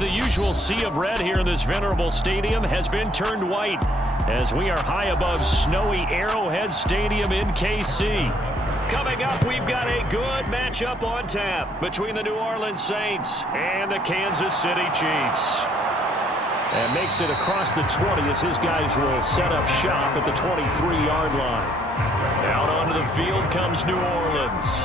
The usual sea of red here in this venerable stadium has been turned white as we are high above snowy Arrowhead Stadium in KC. Coming up, we've got a good matchup on tap between the New Orleans Saints and the Kansas City Chiefs. And makes it across the 20 as his guys will set up shop at the 23-yard line. Out onto the field comes New Orleans.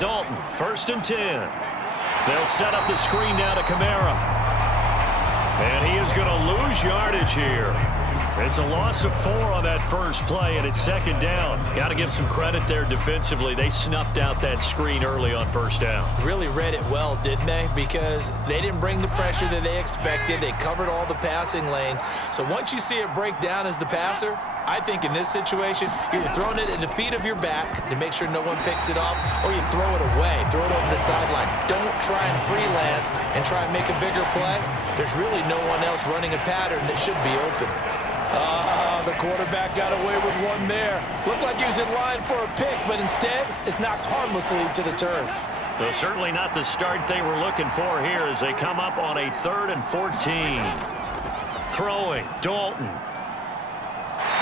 Dalton, 1st and 10. They'll set up the screen now to Kamara. And he is going to lose yardage here. It's a loss of 4 on that first play, and it's 2nd down. Got to give some credit there defensively. They snuffed out that screen early on 1st down. Really read it well, didn't they? Because they didn't bring the pressure that they expected. They covered all the passing lanes. So once you see it break down as the passer, I think in this situation, you're throwing it at the feet of your back to make sure no one picks it off, or you throw it away, throw it over the sideline. Don't try and freelance and try and make a bigger play. There's really no one else running a pattern that should be open. The quarterback got away with one there. Looked like he was in line for a pick, but instead it's knocked harmlessly to the turf. Well, certainly not the start they were looking for here as they come up on a 3rd and 14. Throwing, Dalton.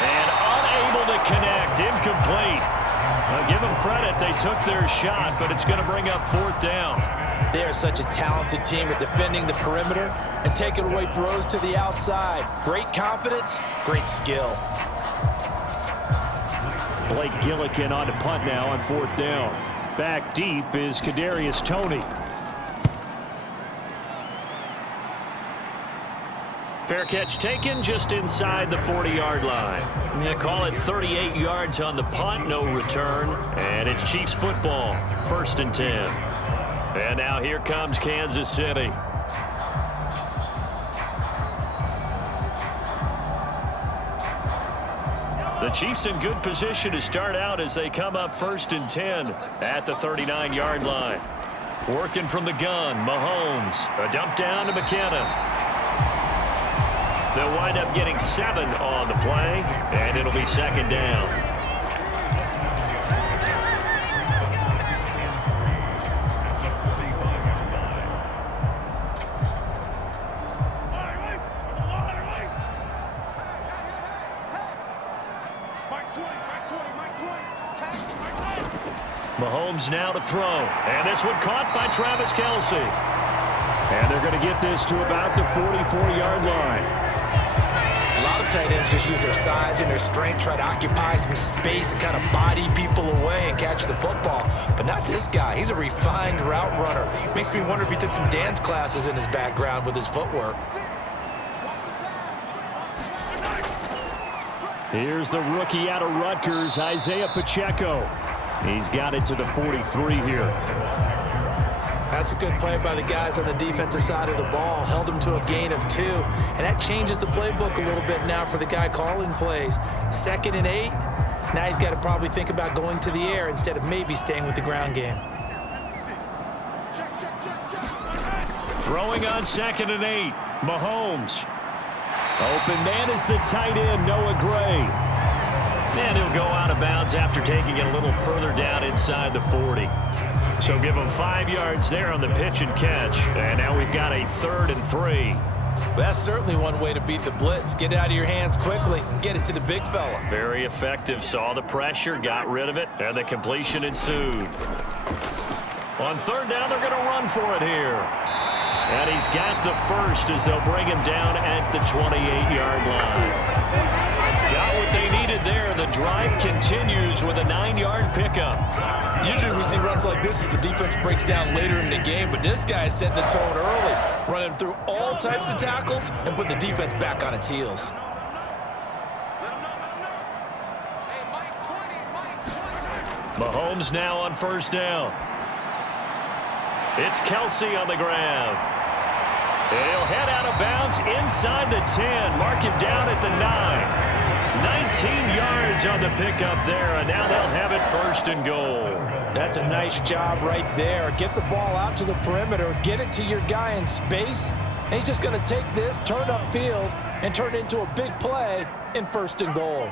And unable to connect, incomplete. I'll give them credit, they took their shot, but it's going to bring up 4th down. They are such a talented team at defending the perimeter and taking away throws to the outside. Great confidence, great skill. Blake Gillikin on to punt now on 4th down. Back deep is Kadarius Toney. Fair catch taken just inside the 40-yard line. They call it 38 yards on the punt, no return. And it's Chiefs football, 1st and 10. And now here comes Kansas City. The Chiefs in good position to start out as they come up 1st and 10 at the 39-yard line. Working from the gun, Mahomes. A dump down to McKinnon. They'll wind up getting 7 on the play, and it'll be 2nd down. Mahomes now to throw, and this one caught by Travis Kelce. And they're going to get this to about the 44-yard line. A lot of tight ends just use their size and their strength, try to occupy some space and kind of body people away and catch the football. But not this guy. He's a refined route runner. Makes me wonder if he took some dance classes in his background with his footwork. Here's the rookie out of Rutgers, Isaiah Pacheco. He's got it to the 43 here. That's a good play by the guys on the defensive side of the ball. Held him to a gain of 2. And that changes the playbook a little bit now for the guy calling plays. 2nd and 8. Now he's got to probably think about going to the air instead of maybe staying with the ground game. Throwing on 2nd and 8. Mahomes. Open man is the tight end, Noah Gray. And he'll go out of bounds after taking it a little further down inside the 40. So give him 5 yards there on the pitch and catch. And now we've got a 3rd and 3. That's certainly one way to beat the blitz. Get it out of your hands quickly and get it to the big fella. Very effective. Saw the pressure, got rid of it, and the completion ensued. On 3rd down, they're going to run for it here. And he's got the first as they'll bring him down at the 28-yard line. Got what they needed there. The drive continues with a 9-yard pickup. Usually we see runs like this as the defense breaks down later in the game, but this guy is setting the tone early, running through all types of tackles and putting the defense back on its heels. Mahomes now on 1st down. It's Kelce on the grab. He'll head out of bounds inside the 10. Mark him down at the 9. 19 yards on the pickup there, and now they'll have it 1st and goal. That's a nice job right there. Get the ball out to the perimeter, get it to your guy in space, and he's just going to take this, turn upfield, and turn it into a big play in 1st and goal.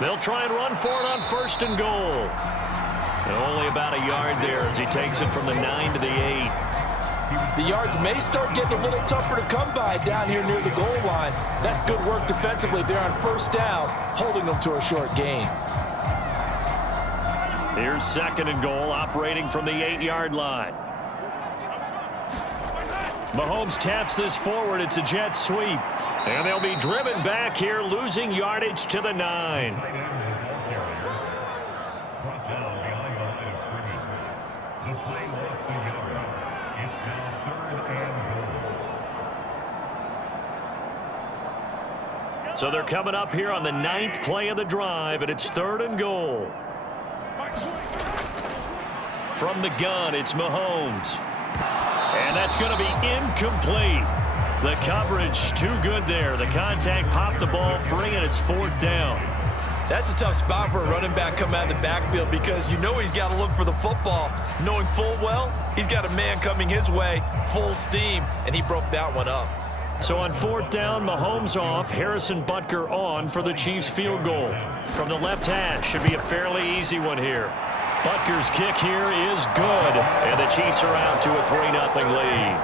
They'll try and run for it on 1st and goal. And only about a yard there as he takes it from the 9 to the 8. The yards may start getting a little tougher to come by down here near the goal line. That's good work defensively there on 1st down, holding them to a short gain. Here's 2nd and goal, operating from the 8-yard line. Mahomes taps this forward. It's a jet sweep. And they'll be driven back here, losing yardage to the 9. So they're coming up here on the 9th play of the drive, and it's 3rd and goal. From the gun, it's Mahomes. And that's going to be incomplete. The coverage too good there. The contact popped the ball free, and it's 4th down. That's a tough spot for a running back coming out of the backfield because you know he's got to look for the football, knowing full well he's got a man coming his way, full steam, and he broke that one up. So on 4th down, Mahomes off, Harrison Butker on for the Chiefs field goal. From the left hash, should be a fairly easy one here. Butker's kick here is good, and the Chiefs are out to a 3-0 lead.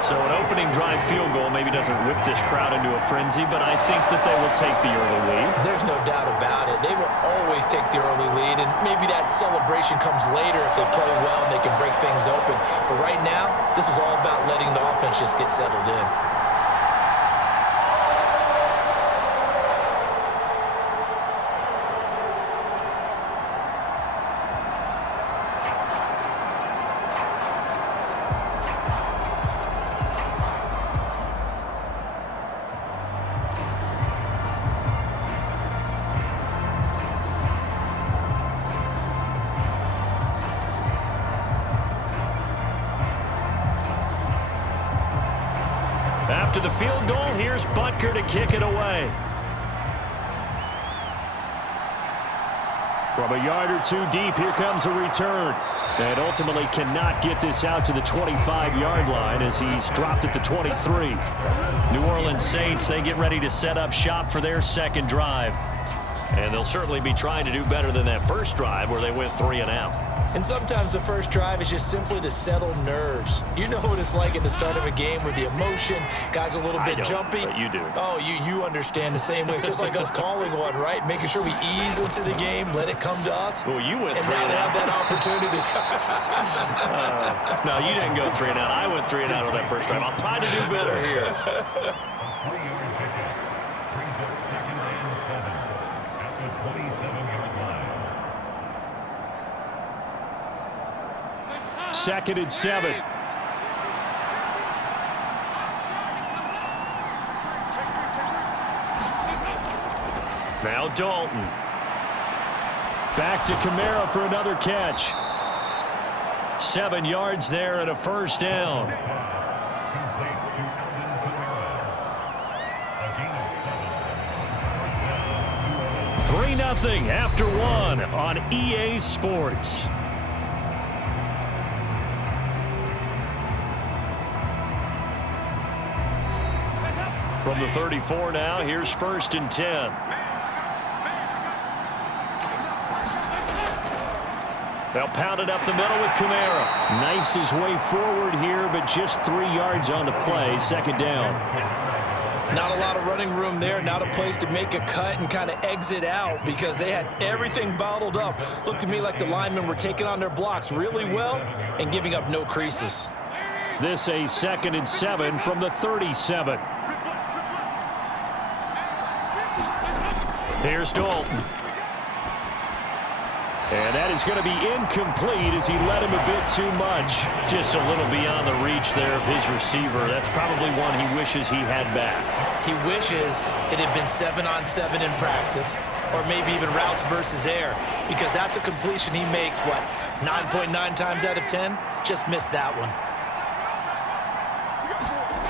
So an opening drive field goal maybe doesn't whip this crowd into a frenzy, but I think that they will take the early lead. There's no doubt about it. They will always take the early lead, and maybe that celebration comes later if they play well and they can break things open. But right now, this is all about letting the offense just get settled in. After the field goal, here's Butker to kick it away. From a yard or two deep, here comes a return. And ultimately cannot get this out to the 25-yard line as he's dropped at the 23. New Orleans Saints, they get ready to set up shop for their 2nd drive. And they'll certainly be trying to do better than that first drive where they went 3 and out. And sometimes the first drive is just simply to settle nerves. You know what it's like at the start of a game with the emotion, guys a little bit jumpy. But you do. Oh, you understand the same way. It's just like us calling one, right? Making sure we ease into the game, let it come to us. Well, you went 3 and out. And now they have that opportunity. No, you didn't go 3 and out. I went 3 and out on that first drive. I'll try to do better here. 2nd and 7. Now Dalton. Back to Kamara for another catch. 7 yards there and a 1st down. Three 3-0 after 1 on EA Sports. From the 34 now, here's 1st and 10. They'll pound it up the middle with Kamara. Knifes his way forward here, but just 3 yards on the play. 2nd down. Not a lot of running room there. Not a place to make a cut and kind of exit out because they had everything bottled up. Looked to me like the linemen were taking on their blocks really well and giving up no creases. This a 2nd and 7 from the 37. Here's Dalton. And that is going to be incomplete as he led him a bit too much. Just a little beyond the reach there of his receiver. That's probably one he wishes he had back. He wishes it had been 7-on-7 in practice, or maybe even routes versus air, because that's a completion he makes, what, 9.9 times out of 10? Just missed that one.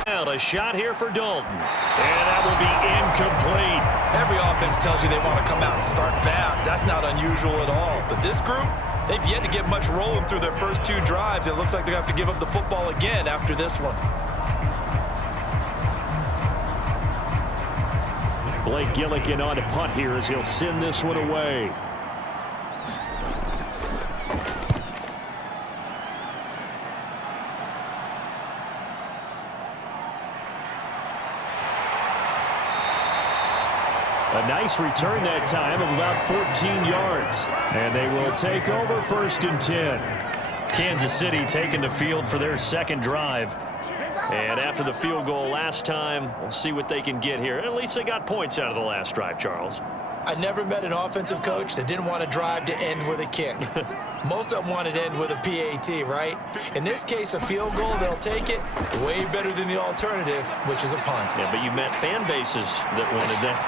A shot here for Dalton. And that will be incomplete. Every offense tells you they want to come out and start fast. That's not unusual at all. But this group, they've yet to get much rolling through their first 2 drives. It looks like they're going to have to give up the football again after this one. Blake Gillikin on to punt here as he'll send this one away. A nice return that time of about 14 yards. And they will take over 1st and 10. Kansas City taking the field for their second drive. And after the field goal last time, we'll see what they can get here. At least they got points out of the last drive, Charles. I never met an offensive coach that didn't want to drive to end with a kick. Most of them want it to end with a PAT, right? In this case, a field goal, they'll take it way better than the alternative, which is a punt. Yeah, but you met fan bases that wanted that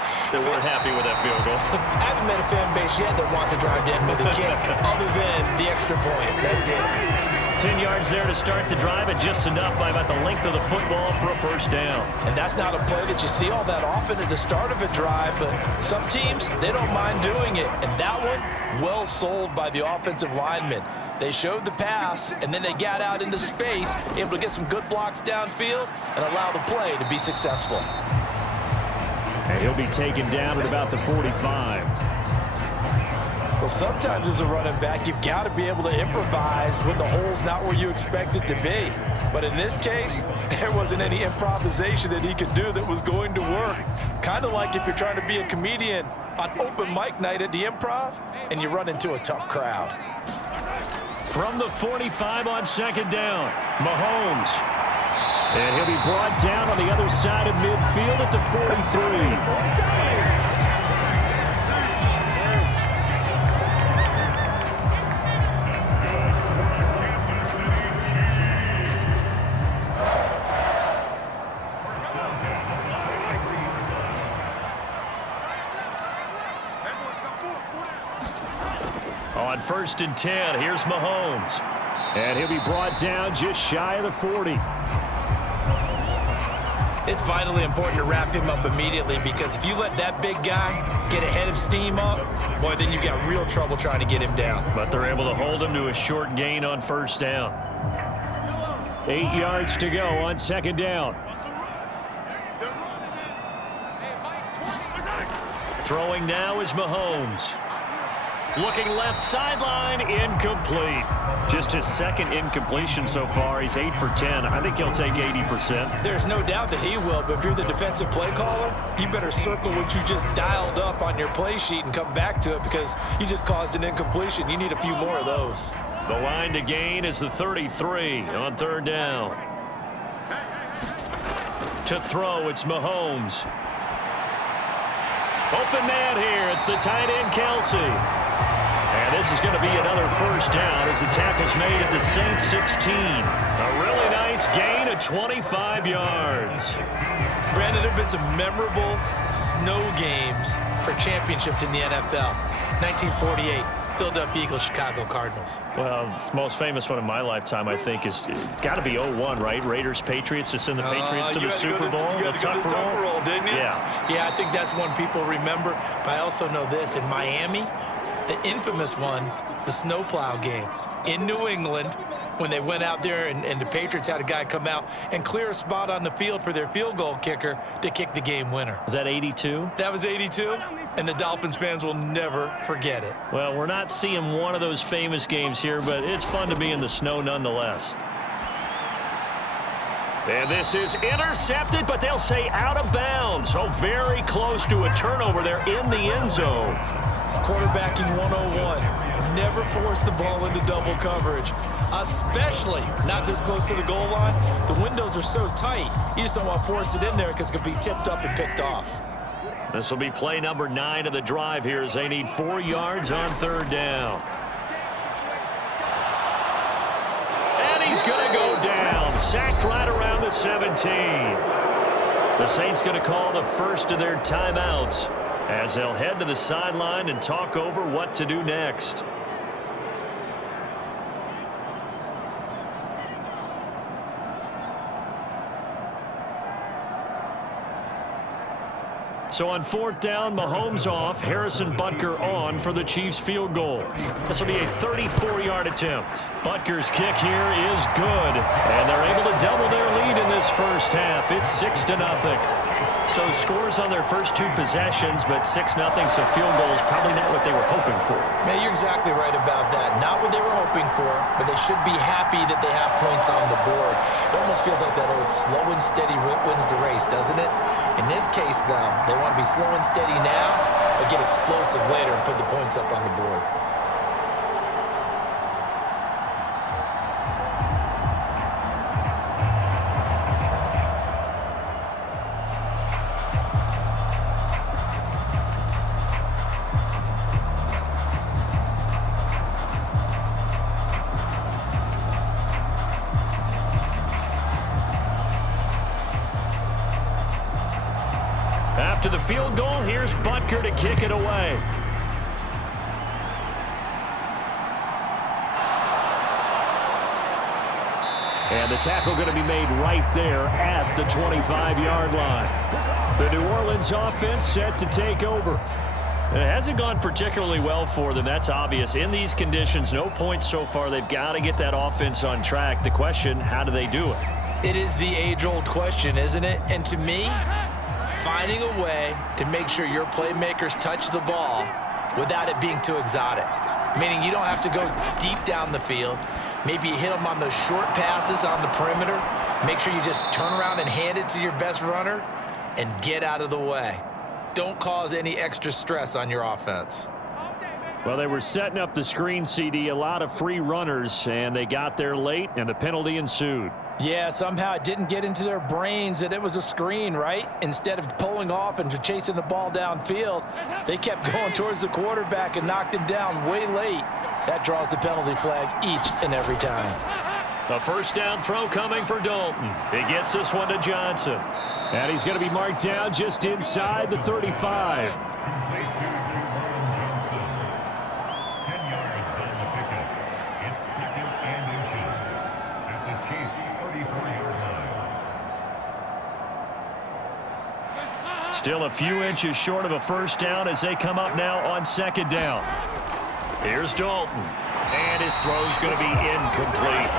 weren't happy with that field goal. I haven't met a fan base yet that wants to drive to end with a kick, other than the extra point. That's it. 10 yards there to start the drive, and just enough by about the length of the football for a first down. And that's not a play that you see all that often at the start of a drive, but some teams, they don't mind doing it. And that one, well sold by the offensive lineman. They showed the pass, and then they got out into space, able to get some good blocks downfield and allow the play to be successful. And he'll be taken down at about the 45. Well, sometimes as a running back, you've got to be able to improvise when the hole's not where you expect it to be. But in this case, there wasn't any improvisation that he could do that was going to work. Kind of like if you're trying to be a comedian on open mic night at the Improv and you run into a tough crowd. From the 45 on 2nd down, Mahomes. And he'll be brought down on the other side of midfield at the 43. On 1st and 10, here's Mahomes. And he'll be brought down just shy of the 40. It's vitally important to wrap him up immediately, because if you let that big guy get ahead of steam up, boy, then you've got real trouble trying to get him down. But they're able to hold him to a short gain on 1st down. 8 yards to go on 2nd down. Throwing now is Mahomes. Looking left sideline, incomplete. Just his 2nd incompletion so far. He's 8 for 10. I think he'll take 80%. There's no doubt that he will, but if you're the defensive play caller, you better circle what you just dialed up on your play sheet and come back to it, because you just caused an incompletion. You need a few more of those. The line to gain is the 33 on 3rd down. To throw, it's Mahomes. Open man here. It's the tight end, Kelsey. And this is going to be another 1st down as the tackle's made at the Saints 16. A really nice gain of 25 yards. Brandon, there have been some memorable snow games for championships in the NFL. 1948, Philadelphia Eagles, Chicago Cardinals. Well, the most famous one in my lifetime, I think, is got to be 01, right? Raiders, Patriots, to send the Patriots to the Super Bowl. You had to go to the Tuck roll, didn't you? Yeah. Yeah, I think that's one people remember. But I also know this. In Miami, the infamous one, the snowplow game in New England, when they went out there and the Patriots had a guy come out and clear a spot on the field for their field goal kicker to kick the game winner. Was that 82? That was 82, and the Dolphins fans will never forget it. Well, we're not seeing one of those famous games here, but it's fun to be in the snow nonetheless. And this is intercepted, but they'll say out of bounds. So very close to a turnover there in the end zone. Quarterbacking 101. Never force the ball into double coverage, especially not this close to the goal line. The windows are so tight, you just don't want to force it in there because it could be tipped up and picked off. This will be play number 9 of the drive here as they need 4 yards on 3rd down. And he's going to go down. Sacked right around the 17. The Saints going to call the first of their timeouts as they'll head to the sideline and talk over what to do next. So on 4th down, Mahomes off, Harrison Butker on for the Chiefs field goal. This will be a 34-yard attempt. Butker's kick here is good, and they're able to double their lead in this first half. It's 6-0. So scores on their first 2 possessions, but 6-0, so field goal is probably not what they were hoping for. Man, you're exactly right about that. Not what they were hoping for, but they should be happy that they have points on the board. It almost feels like that old slow and steady wins the race, doesn't it? In this case, though, they want to be slow and steady now, but get explosive later and put the points up on the board. After the field goal, here's Butker to kick it away. And the tackle going to be made right there at the 25-yard line. The New Orleans offense set to take over. It hasn't gone particularly well for them. That's obvious. In these conditions, no points so far. They've got to get that offense on track. The question, how do they do it? It is the age-old question, isn't it? And to me, finding a way to make sure your playmakers touch the ball without it being too exotic. Meaning you don't have to go deep down the field. Maybe you hit them on those short passes on the perimeter. Make sure you just turn around and hand it to your best runner and get out of the way. Don't cause any extra stress on your offense. Well, they were setting up the screen, CD, a lot of free runners, and they got there late, and the penalty ensued. Yeah, somehow it didn't get into their brains that it was a screen, right? Instead of pulling off and chasing the ball downfield, they kept going towards the quarterback and knocked him down way late. That draws the penalty flag each and every time. A first down throw coming for Dalton. He gets this one to Johnson. And he's going to be marked down just inside the 35. Still a few inches short of a first down as they come up now on 2nd down. Here's Dalton. And his throw's going to be incomplete.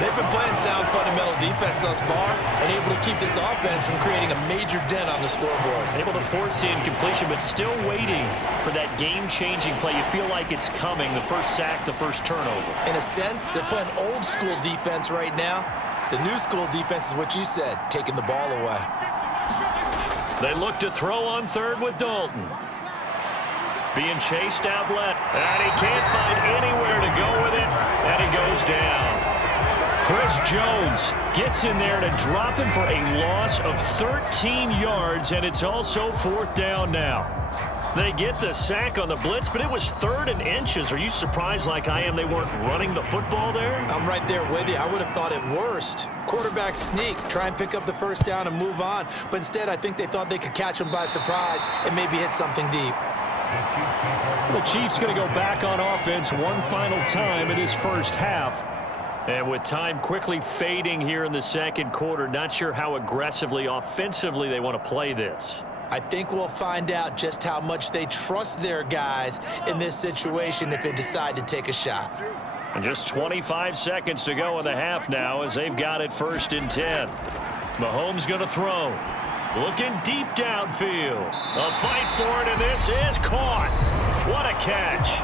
They've been playing sound fundamental defense thus far and able to keep this offense from creating a major dent on the scoreboard. Able to force the incompletion, but still waiting for that game-changing play. You feel like it's coming, the first sack, the first turnover. In a sense, they're playing old-school defense right now. The new-school defense is what you said, taking the ball away. They look to throw on 3rd with Dalton. Being chased out left. And he can't find anywhere to go with it. And he goes down. Chris Jones gets in there to drop him for a loss of 13 yards. And it's also 4th down now. They get the sack on the blitz, but it was 3rd and inches. Are you surprised like I am they weren't running the football there? I'm right there with you. I would have thought it worst. Quarterback sneak, try and pick up the first down and move on. But instead, I think they thought they could catch him by surprise and maybe hit something deep. The Chiefs going to go back on offense one final time in this first half. And with time quickly fading here in the 2nd quarter, not sure how aggressively, offensively they want to play this. I think we'll find out just how much they trust their guys in this situation if they decide to take a shot. And just 25 seconds to go in the half now as they've got it 1st and 10. Mahomes going to throw. Looking deep downfield. A fight for it, and this is caught. What a catch.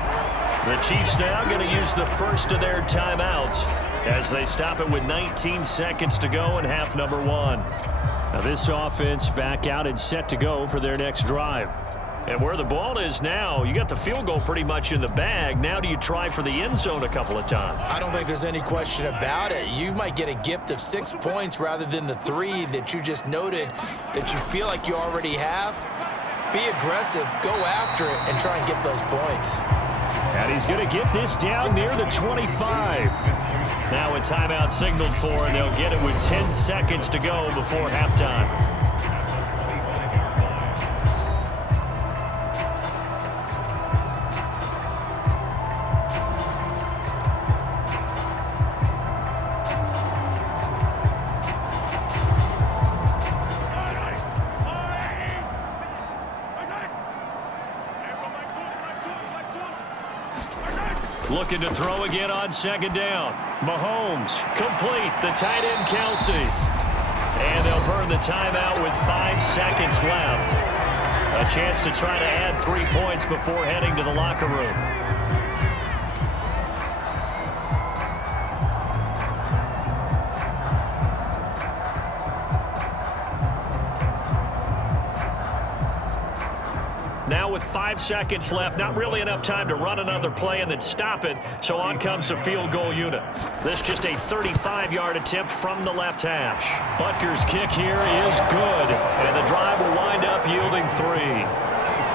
The Chiefs now going to use the first of their timeouts as they stop it with 19 seconds to go in half number 1. Now this offense back out and set to go for their next drive. And where the ball is now, you got the field goal pretty much in the bag. Now do you try for the end zone a couple of times? I don't think there's any question about it. You might get a gift of 6 points rather than the 3 that you just noted that you feel like you already have. Be aggressive, go after it, and try and get those points. And he's going to get this down near the 25. Now a timeout signaled for, and they'll get it with 10 seconds to go before halftime. looking to throw again on second down. Mahomes, complete. The tight end, Kelsey. And they'll burn the timeout with 5 seconds left. A chance to try to add 3 points before heading to the locker room. Now with 5 seconds left, not really enough time to run another play and then stop it, so on comes the field goal unit. This just a 35-yard attempt from the left hash. Butker's kick here is good, and the drive will wind up yielding 3.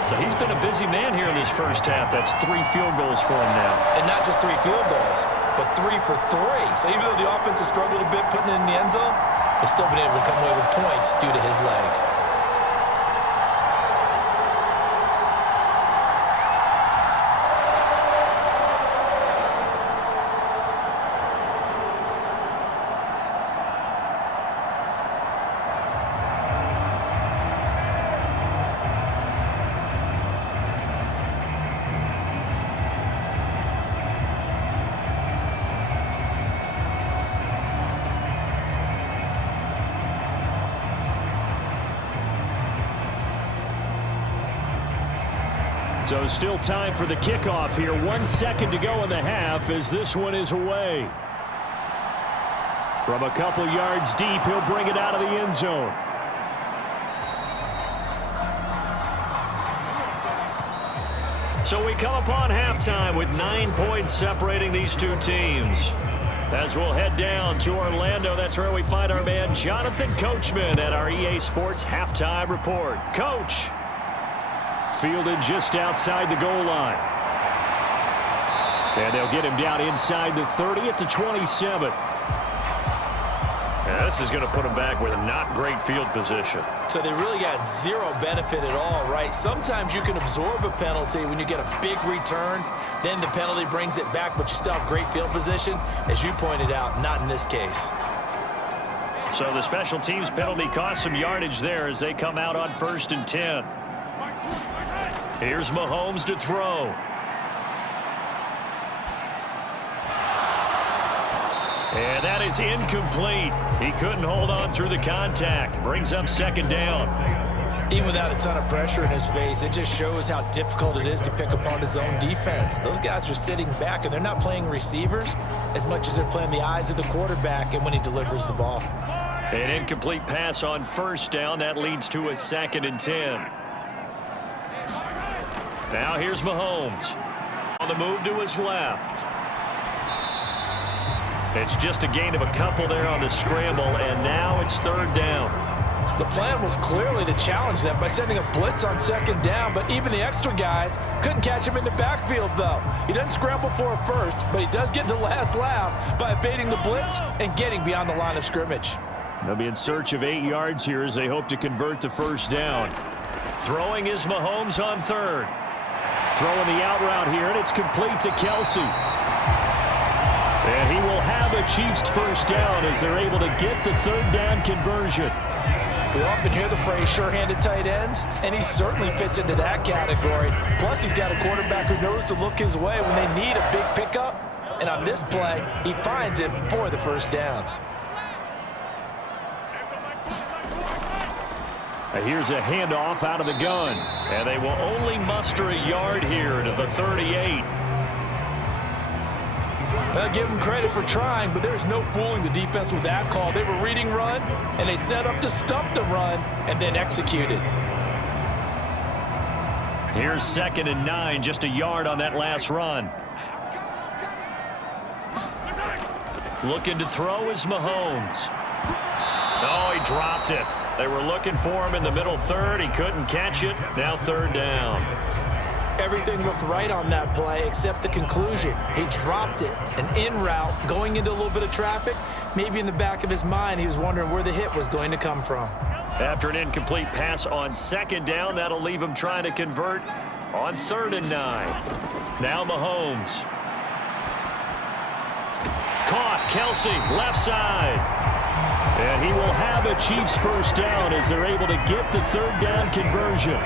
So he's been a busy man here in this first half. That's 3 field goals for him now. And not just 3 field goals, but 3 for 3. So even though the offense has struggled a bit putting it in the end zone, they've still been able to come away with points due to his leg. So still time for the kickoff here. 1 second to go in the half as this one is away. From a couple yards deep, he'll bring it out of the end zone. So we come upon halftime with 9 points separating these two teams. As we'll head down to Orlando, that's where we find our man Jonathan Coachman at our EA Sports Halftime Report. Coach. Fielded just outside the goal line. And they'll get him down inside the 30 at the 27. Yeah, this is going to put him back with a not great field position. So they really got zero benefit at all, right? Sometimes you can absorb a penalty when you get a big return. Then the penalty brings it back, but you still have great field position. As you pointed out, not in this case. So the special teams penalty cost some yardage there as they come out on 1st and 10. Here's Mahomes to throw. And that is incomplete. He couldn't hold on through the contact. Brings up second down. Even without a ton of pressure in his face, it just shows how difficult it is to pick apart his own defense. Those guys are sitting back, and they're not playing receivers as much as they're playing the eyes of the quarterback and when he delivers the ball. An incomplete pass on 1st down. That leads to a 2nd and 10. Now here's Mahomes. On the move to his left. It's just a gain of a couple there on the scramble, and now it's 3rd down. The plan was clearly to challenge them by sending a blitz on 2nd down, but even the extra guys couldn't catch him in the backfield, though. He doesn't scramble for it first, but he does get the last laugh by evading the blitz and getting beyond the line of scrimmage. They'll be in search of 8 yards here as they hope to convert the 1st down. Throwing is Mahomes on 3rd. Throwing the out route here, and it's complete to Kelsey. And he will have a Chiefs 1st down as they're able to get the 3rd down conversion. We often hear the phrase sure-handed tight ends, and he certainly fits into that category. Plus, he's got a quarterback who knows to look his way when they need a big pickup. And on this play, he finds him for the 1st down. Here's a handoff out of the gun. And they will only muster a yard here to the 38. I'll give them credit for trying, but there's no fooling the defense with that call. They were reading run, and they set up to stop the run and then executed. Here's 2nd and 9, just a yard on that last run. Looking to throw is Mahomes. Oh, he dropped it. They were looking for him in the middle 3rd. He couldn't catch it. Now 3rd down. Everything looked right on that play except the conclusion. He dropped it. An in route going into a little bit of traffic. Maybe in the back of his mind he was wondering where the hit was going to come from. After an incomplete pass on 2nd down, that'll leave him trying to convert on 3rd and 9. Now Mahomes. Caught. Kelsey, left side. And he will have a Chiefs 1st down as they're able to get the 3rd down conversion.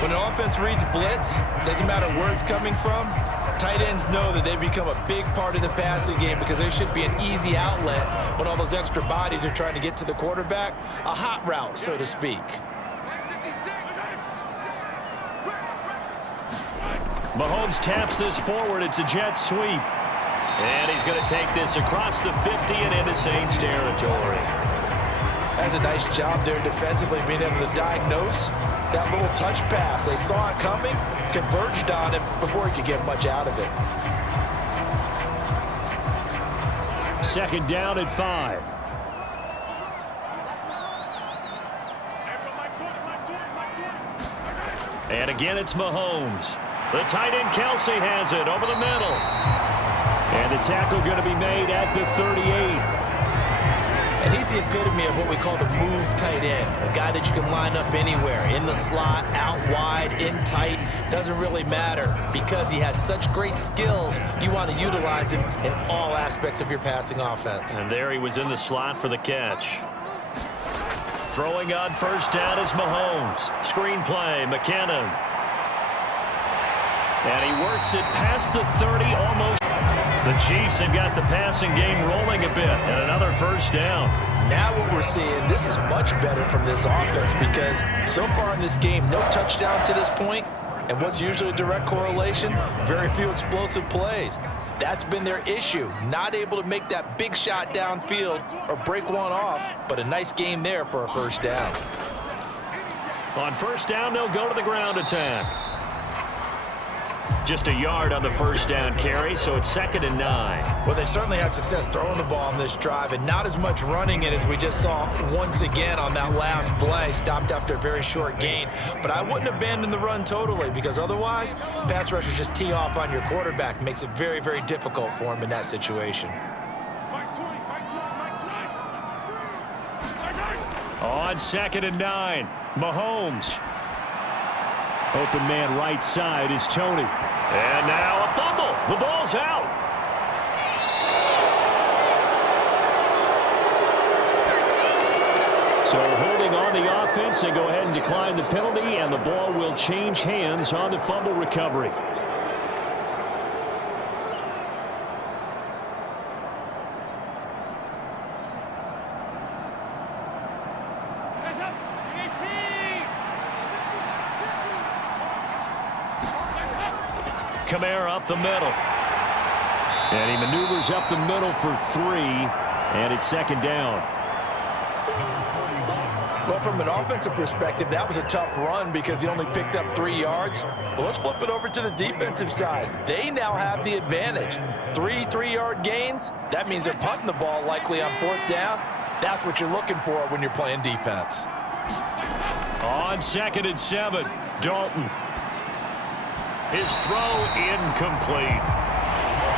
When an offense reads blitz, doesn't matter where it's coming from, Tight ends know that they become a big part of the passing game because there should be an easy outlet when all those extra bodies are trying to get to the quarterback. A hot route, so to speak. Mahomes taps this forward. It's a jet sweep. And he's going to take this across the 50 and into Saints territory. That's a nice job there defensively, being able to diagnose that little touch pass. They saw it coming, converged on him before he could get much out of it. Second down at 5. And again, it's Mahomes. The tight end, Kelsey, has it over the middle. And the tackle going to be made at the 38. And he's the epitome of what we call the move tight end. A guy that you can line up anywhere. In the slot, out wide, in tight. Doesn't really matter. Because he has such great skills, you want to utilize him in all aspects of your passing offense. And there he was in the slot for the catch. Throwing on first down is Mahomes. Screen play, McKinnon. And he works it past the 30 almost. The Chiefs have got the passing game rolling a bit, and another first down. Now what we're seeing, this is much better from this offense because so far in this game, no touchdown to this point, and what's usually a direct correlation? Very few explosive plays. That's been their issue, not able to make that big shot downfield or break one off, but a nice game there for a first down. On first down, they'll go to the ground attack. Just a yard on the first down carry, so it's 2nd and 9. Well, they certainly had success throwing the ball on this drive and not as much running it as we just saw once again on that last play. Stopped after a very short gain. But I wouldn't abandon the run totally because otherwise, pass rushers just tee off on your quarterback. Makes it very, very difficult for him in that situation. On 2nd and 9, Mahomes. Open man right side is Tony. And now a fumble. The ball's out. So holding on the offense, they go ahead and decline the penalty, and the ball will change hands on the fumble recovery. Kamara up the middle. And he maneuvers up the middle for 3, and it's 2nd down. Well, from an offensive perspective, that was a tough run because he only picked up 3 yards. Well, let's flip it over to the defensive side. They now have the advantage. 3 3-yard gains, that means they're punting the ball likely on 4th down. That's what you're looking for when you're playing defense. On 2nd and 7, Dalton. His throw incomplete.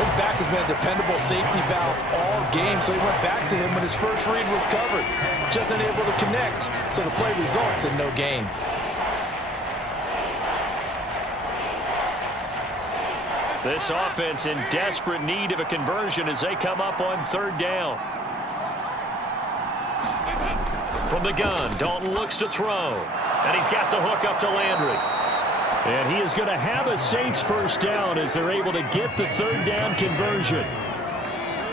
His back has been a dependable safety valve all game, so he went back to him when his first read was covered. Just unable to connect, so the play results in no gain. This offense in desperate need of a conversion as they come up on 3rd down. From the gun, Dalton looks to throw, and he's got the hook up to Landry. And he is going to have a Saints first down as they're able to get the 3rd down conversion.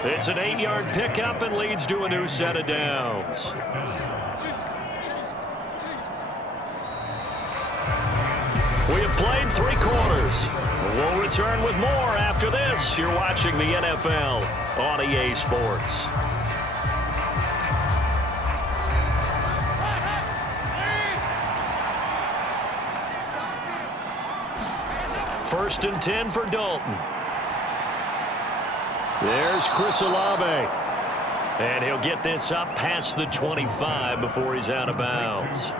It's an 8-yard pickup and leads to a new set of downs. We have played 3 quarters. We'll return with more after this. You're watching the NFL on EA Sports. First and 10 for Dalton. There's Chris Olave. And he'll get this up past the 25 before he's out of bounds.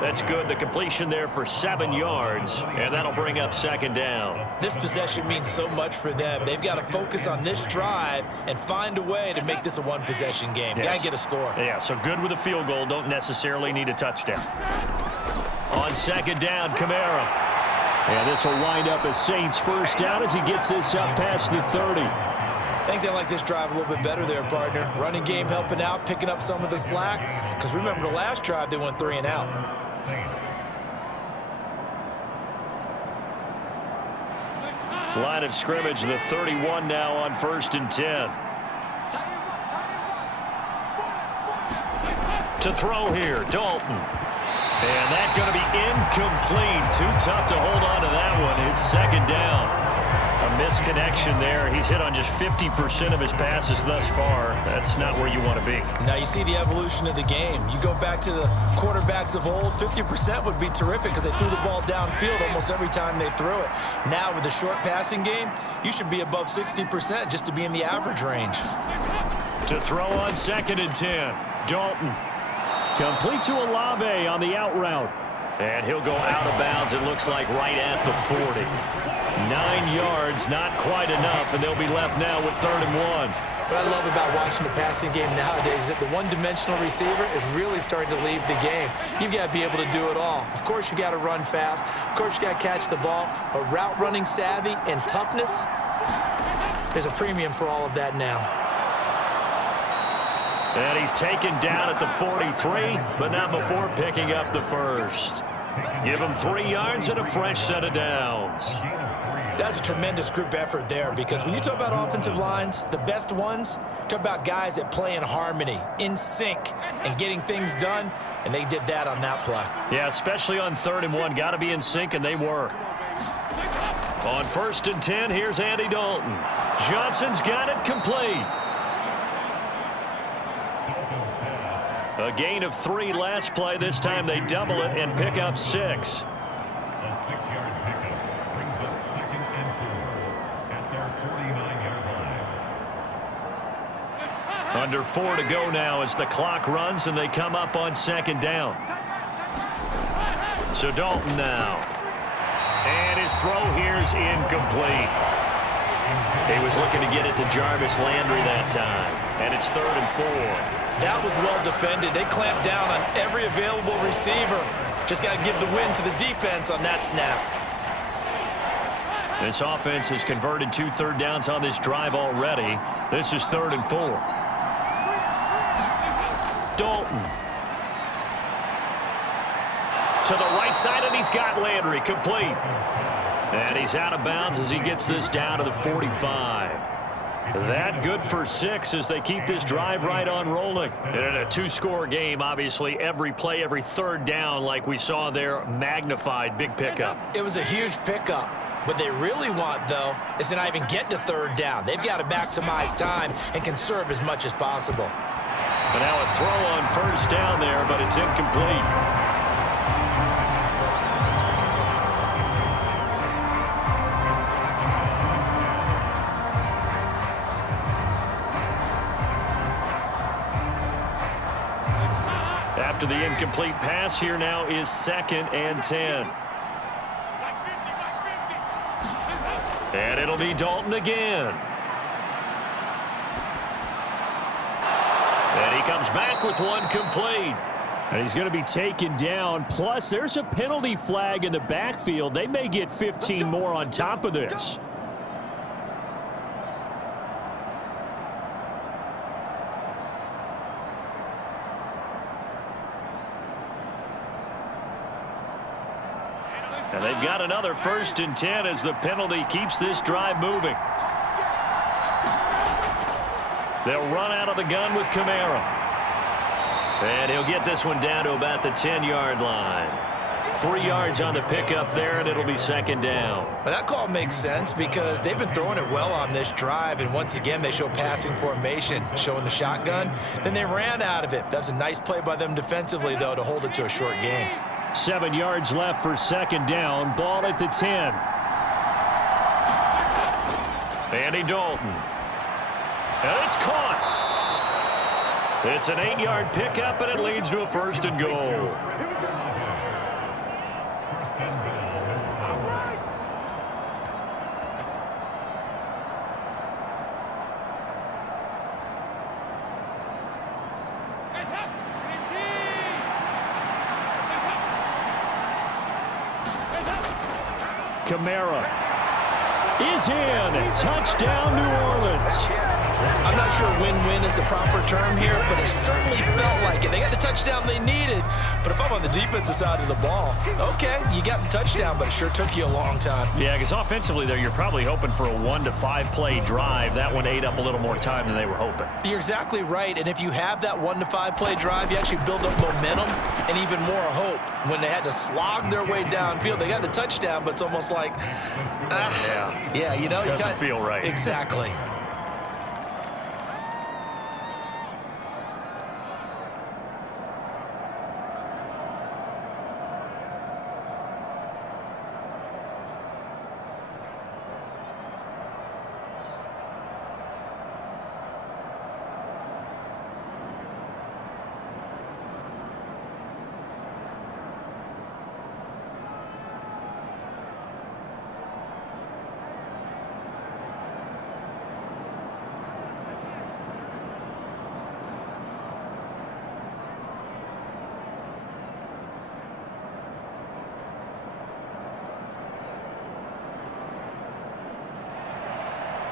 That's good. The completion there for 7 yards, and that'll bring up 2nd down. This possession means so much for them. They've got to focus on this drive and find a way to make this a one-possession game. Yes. Got to get a score. Yeah, so good with a field goal. Don't necessarily need a touchdown. On 2nd down, Kamara. And this will wind up as Saints first down as he gets this up past the 30. I think they like this drive a little bit better there, partner. Running game helping out, picking up some of the slack. Because remember, the last drive, they went 3 and out. Line of scrimmage, the 31 now on 1st and 10. To throw here, Dalton. And that's going to be incomplete. Too tough to hold on to that one. It's 2nd down. A misconnection there. He's hit on just 50% of his passes thus far. That's not where you want to be. Now you see the evolution of the game. You go back to the quarterbacks of old, 50% would be terrific because they threw the ball downfield almost every time they threw it. Now with the short passing game, you should be above 60% just to be in the average range. To throw on 2nd and 10, Dalton. Complete to Olave on the out route. And he'll go out of bounds, it looks like, right at the 40. 9 yards, not quite enough, and they'll be left now with 3rd and 1. What I love about watching the passing game nowadays is that the one-dimensional receiver is really starting to leave the game. You've got to be able to do it all. Of course, you got to run fast. Of course, you got to catch the ball. But route running savvy and toughness, there's a premium for all of that now. And he's taken down at the 43, but not before picking up the first. Give him 3 yards and a fresh set of downs. That's a tremendous group effort there, because when you talk about offensive lines, the best ones, talk about guys that play in harmony, in sync, and getting things done, and they did that on that play. Yeah, especially on 3rd and 1. Got to be in sync, and they were. On 1st and 10, here's Andy Dalton. Johnson's got it complete. A gain of 3 last play. This time they double it and pick up 6. A 6-yard pickup brings up 2nd and 4 at their 49-yard line. Under 4 to go now as the clock runs and they come up on 2nd down. So Dalton now. And his throw here's incomplete. He was looking to get it to Jarvis Landry that time. And it's 3rd and 4. That was well defended. They clamped down on every available receiver. Just got to give the win to the defense on that snap. This offense has converted 2 third downs on this drive already. This is 3rd and 4. Dalton. To the right side, and he's got Landry complete. And he's out of bounds as he gets this down to the 45. That good for 6 as they keep this drive right on rolling. And in a 2-score game, obviously, every play, every 3rd down, like we saw there, magnified, big pickup. It was a huge pickup. What they really want, though, is to not even get to 3rd down. They've got to maximize time and conserve as much as possible. But now a throw on 1st down there, but it's incomplete. After the incomplete pass, here now is 2nd and 10. And it'll be Dalton again. And he comes back with one complete. And he's going to be taken down. Plus, there's a penalty flag in the backfield. They may get 15 more on top of this. And they've got another 1st and 10 as the penalty keeps this drive moving. They'll run out of the gun with Kamara. And he'll get this one down to about the 10-yard line. 3 yards on the pickup there, and it'll be 2nd down. But that call makes sense because they've been throwing it well on this drive, and once again they show passing formation, showing the shotgun. Then they ran out of it. That was a nice play by them defensively, though, to hold it to a short game. 7 yards left for 2nd down. Ball at the 10. Andy Dalton. And it's caught. It's an 8-yard pickup, and it leads to a 1st and goal. Kamara is in. Touchdown, New Orleans. I'm not sure win-win is the proper term here, but it certainly felt like it. They got the touchdown they needed, but if I'm on the defensive side of the ball, okay, you got the touchdown, but it sure took you a long time. Yeah, because offensively there, you're probably hoping for a 1 to 5 play drive. That one ate up a little more time than they were hoping. You're exactly right, and if you have that 1 to 5 play drive, you actually build up momentum and even more hope. When they had to slog their way downfield, they got the touchdown, but it's almost like, yeah, you know, doesn't feel right. Exactly.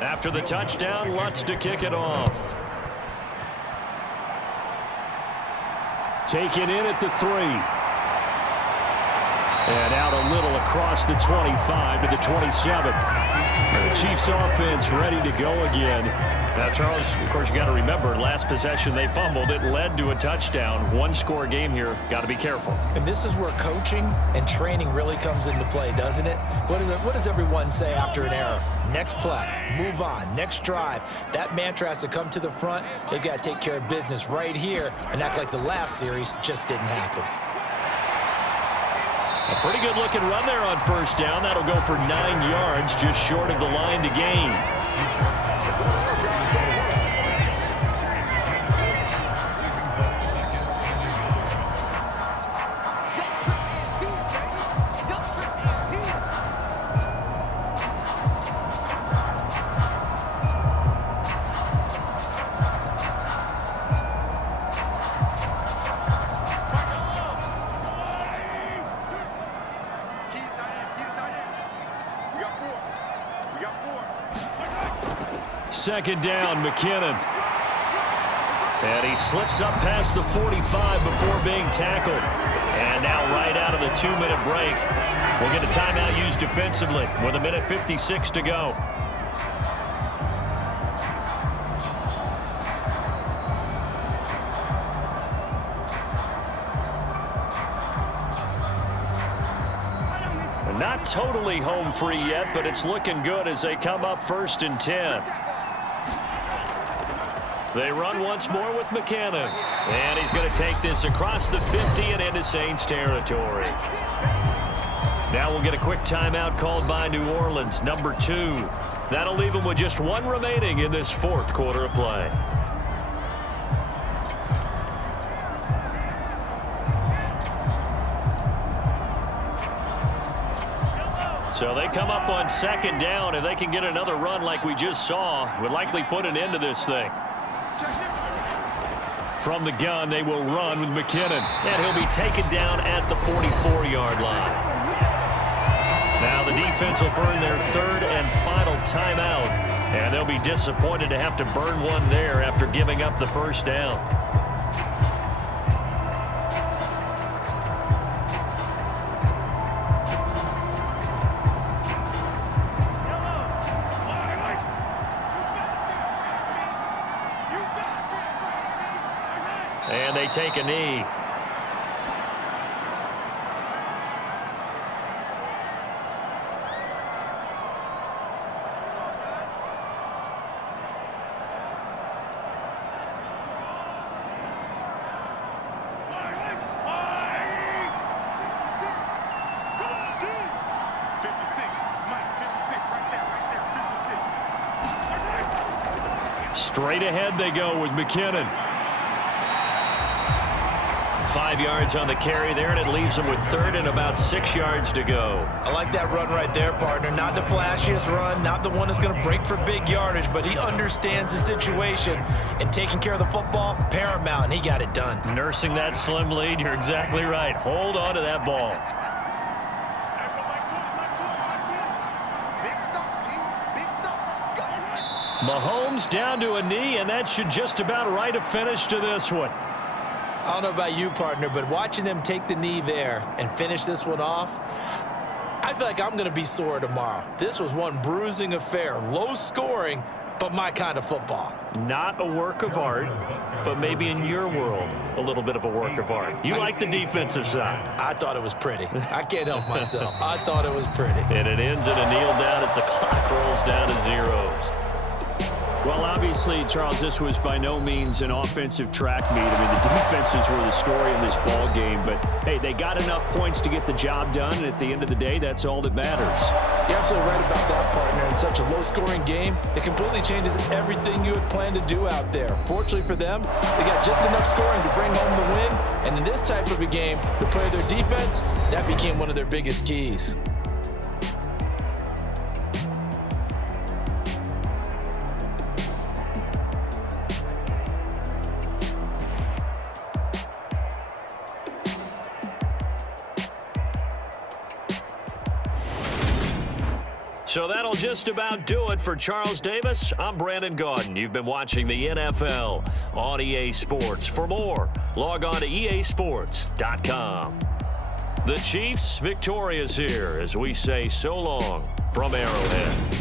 After the touchdown, Lutz to kick it off. Taken in at the 3. And out a little across the 25 to the 27. The Chiefs offense ready to go again. Now, Charles, of course, you got to remember, last possession they fumbled. It led to a touchdown. 1-score game here. Got to be careful. And this is where coaching and training really comes into play, doesn't it? What does everyone say after an error? Next play, move on, next drive. That mantra has to come to the front. They've got to take care of business right here and act like the last series just didn't happen. A pretty good looking run there on first down. That'll go for 9 yards, just short of the line to gain. Second down, McKinnon. And he slips up past the 45 before being tackled. And now right out of the 2-minute break, we'll get a timeout used defensively with 1:56 to go. Not totally home free yet, but it's looking good as they come up 1st and 10. They run once more with McKinnon. And he's going to take this across the 50 and into Saints territory. Now we'll get a quick timeout called by New Orleans, number 2. That'll leave them with just 1 remaining in this 4th quarter of play. So they come up on 2nd down. If they can get another run like we just saw, would likely put an end to this thing. From the gun, they will run with McKinnon. And he'll be taken down at the 44-yard line. Now the defense will burn their 3rd and final timeout. And they'll be disappointed to have to burn one there after giving up the 1st down. And they take a knee. Straight ahead they go with McKinnon. 5 yards on the carry there, and it leaves them with 3rd and about 6 yards to go. I like that run right there, partner. Not the flashiest run, not the one that's going to break for big yardage, but he understands the situation, and taking care of the football, paramount, and he got it done. Nursing that slim lead, you're exactly right. Hold on to that ball. Mahomes down to a knee, and that should just about write a finish to this one. I don't know about you, partner, but watching them take the knee there and finish this one off, I feel like I'm going to be sore tomorrow. This was one bruising affair. Low scoring, but my kind of football. Not a work of art, but maybe in your world, a little bit of a work of art. You like the defensive side. I thought it was pretty. I can't help myself. I thought it was pretty. And it ends in a kneel down as the clock rolls down to zeros. Well, obviously, Charles, this was by no means an offensive track meet. I mean, the defenses were the story in this ball game. But, hey, they got enough points to get the job done. And at the end of the day, that's all that matters. You're absolutely right about that, partner. In such a low-scoring game, it completely changes everything you had planned to do out there. Fortunately for them, they got just enough scoring to bring home the win. And in this type of a game, to play their defense, that became one of their biggest keys. So that'll just about do it for Charles Davis. I'm Brandon Gaudin. You've been watching the NFL on EA Sports. For more, log on to easports.com. The Chiefs victorious here as we say so long from Arrowhead.